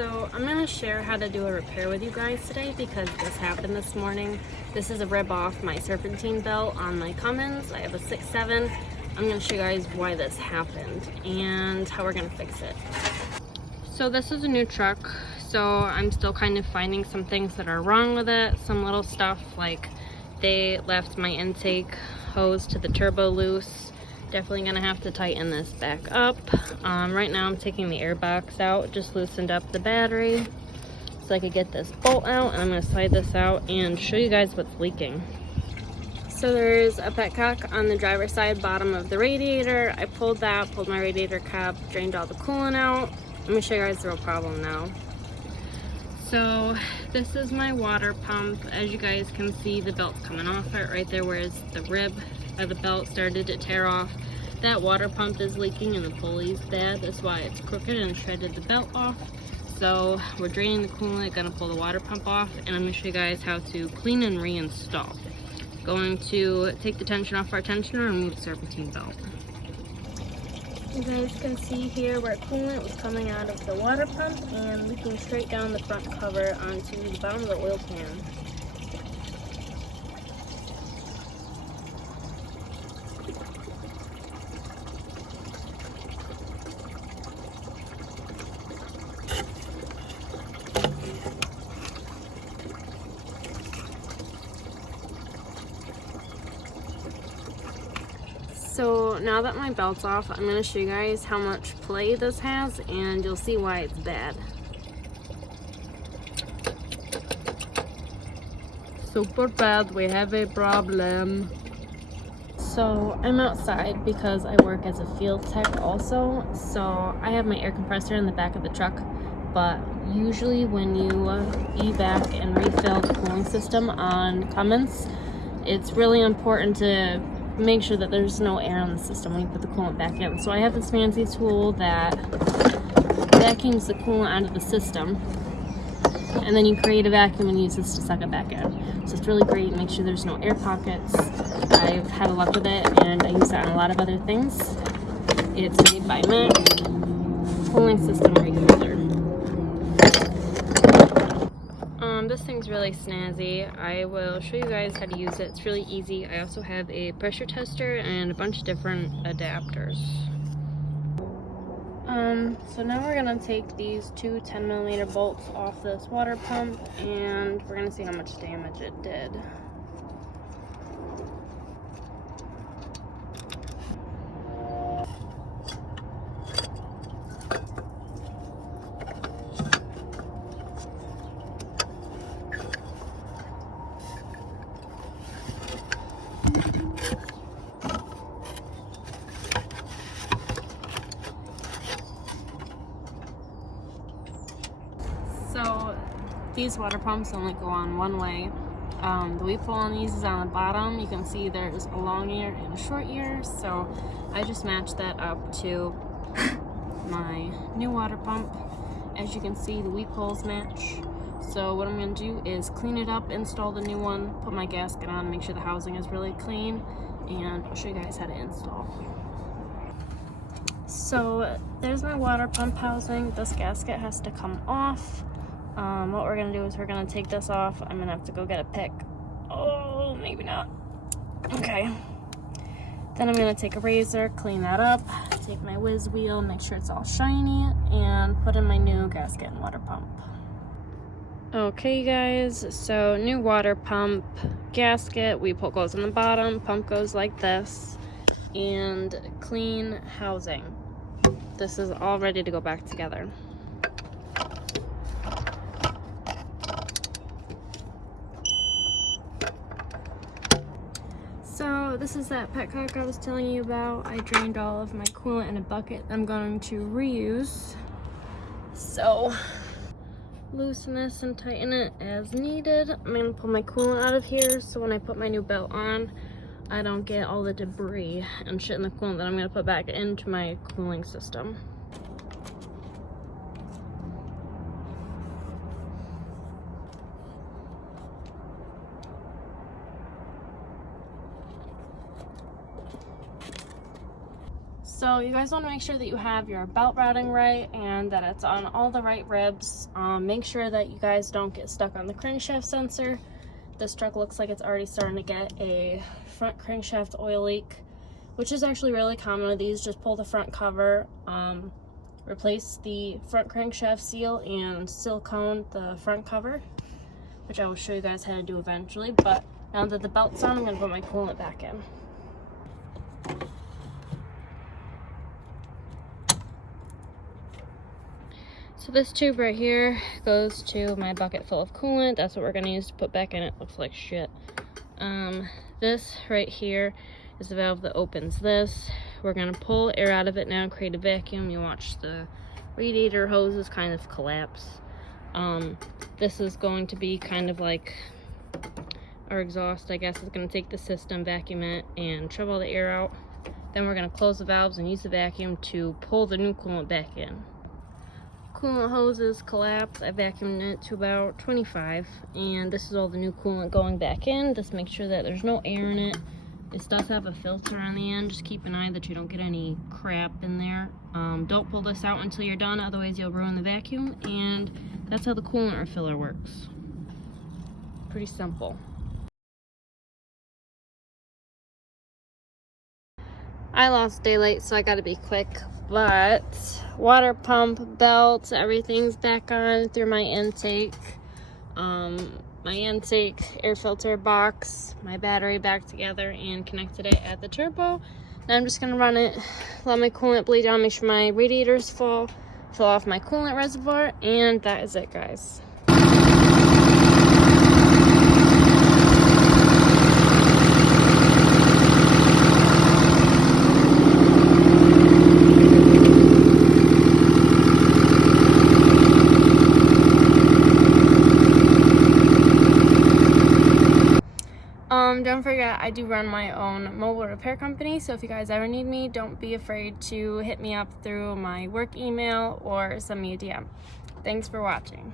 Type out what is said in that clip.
So I'm going to share how to do a repair with you guys today because this happened this morning. This is a rib off my serpentine belt on my Cummins. I have a 6.7. I'm going to show you guys why this happened and how we're going to fix it. So this is a new truck, so I'm still kind of finding some things that are wrong with it. Some little stuff like they left my intake hose to the turbo loose. Definitely gonna have to tighten this back up. Right now I'm taking the air box out, just loosened up the battery so I could get this bolt out, and I'm gonna slide this out and show you guys what's leaking. So there's a petcock on the driver's side bottom of the radiator. I pulled my radiator cap, drained all the coolant out. I'm gonna show you guys the real problem now. So this is my water pump. As you guys can see, the belt's coming off it right there where the rib of the belt started to tear off. That water pump is leaking and the pulley's bad. That's why it's crooked and shredded the belt off. So we're draining the coolant, gonna pull the water pump off, and I'm gonna show you guys how to clean and reinstall. Going to take the tension off our tensioner and remove the serpentine belt. You guys can see here where coolant was coming out of the water pump and leaking straight down the front cover onto the bottom of the oil pan. So now that my belt's off, I'm going to show you guys how much play this has, and you'll see why it's bad. Super bad, we have a problem. So I'm outside because I work as a field tech also, so I have my air compressor in the back of the truck, but usually when you evac and refill the cooling system on Cummins, it's really important to make sure that there's no air in the system when you put the coolant back in. So I have this fancy tool that vacuums the coolant out of the system, and then you create a vacuum and use this to suck it back in. So it's really great. Make sure there's no air pockets. I've had a luck with it, and I use that on a lot of other things. It's made by Mac. Cooling system refueler. This thing's really snazzy. I will show you guys how to use it. It's really easy. I also have a pressure tester and a bunch of different adapters. So now we're gonna take these two 10mm bolts off this water pump, and we're gonna see how much damage it did. So these water pumps only go on one way. The weep hole on these is on the bottom. You can see there's a long ear and a short ear, so I just matched that up to my new water pump. As you can see, the weep holes match. So what I'm going to do is clean it up, install the new one, put my gasket on, make sure the housing is really clean, and I'll show you guys how to install. So there's my water pump housing. This gasket has to come off. What we're gonna do is we're gonna take this off. I'm gonna have to go get a pick. Oh, maybe not. Okay. Then I'm gonna take a razor, clean that up, take my whiz wheel, make sure it's all shiny, and put in my new gasket and water pump. Okay guys, so new water pump, gasket, weep hole goes on the bottom, pump goes like this, and clean housing. This is all ready to go back together. So this is that petcock I was telling you about. I drained all of my coolant in a bucket I'm going to reuse. So loosen this and tighten it as needed. I'm going to pull my coolant out of here so when I put my new belt on, I don't get all the debris and shit in the coolant that I'm going to put back into my cooling system. So you guys want to make sure that you have your belt routing right and that it's on all the right ribs. Make sure that you guys don't get stuck on the crankshaft sensor. This truck looks like it's already starting to get a front crankshaft oil leak, which is actually really common with these. Just pull the front cover, replace the front crankshaft seal, and silicone the front cover, which I will show you guys how to do eventually. But now that the belt's on, I'm going to put my coolant back in. So this tube right here goes to my bucket full of coolant. That's what we're going to use to put back in. It looks like shit. This right here is the valve that opens this. We're going to pull air out of it now, create a vacuum. You watch the radiator hoses kind of collapse. This is going to be kind of like our exhaust, I guess. It's going to take the system, vacuum it, and shove all the air out. Then we're going to close the valves and use the vacuum to pull the new coolant back in. Coolant hoses collapse. I vacuumed it to about 25, and this is all the new coolant going back in. Just make sure that there's no air in it. This does have a filter on the end. Just keep an eye that you don't get any crap in there. Don't pull this out until you're done, otherwise you'll ruin the vacuum. And that's how the coolant refiller works. Pretty simple. I lost daylight, so I gotta be quick, but water pump, belt, everything's back on through my intake. My intake, air filter box, my battery back together, and connected it at the turbo. Now I'm just gonna run it, let my coolant bleed down, make sure my radiator's full, fill off my coolant reservoir, and that is it, guys. Don't forget, I do run my own mobile repair company, so if you guys ever need me, don't be afraid to hit me up through my work email or send me a DM. Thanks for watching.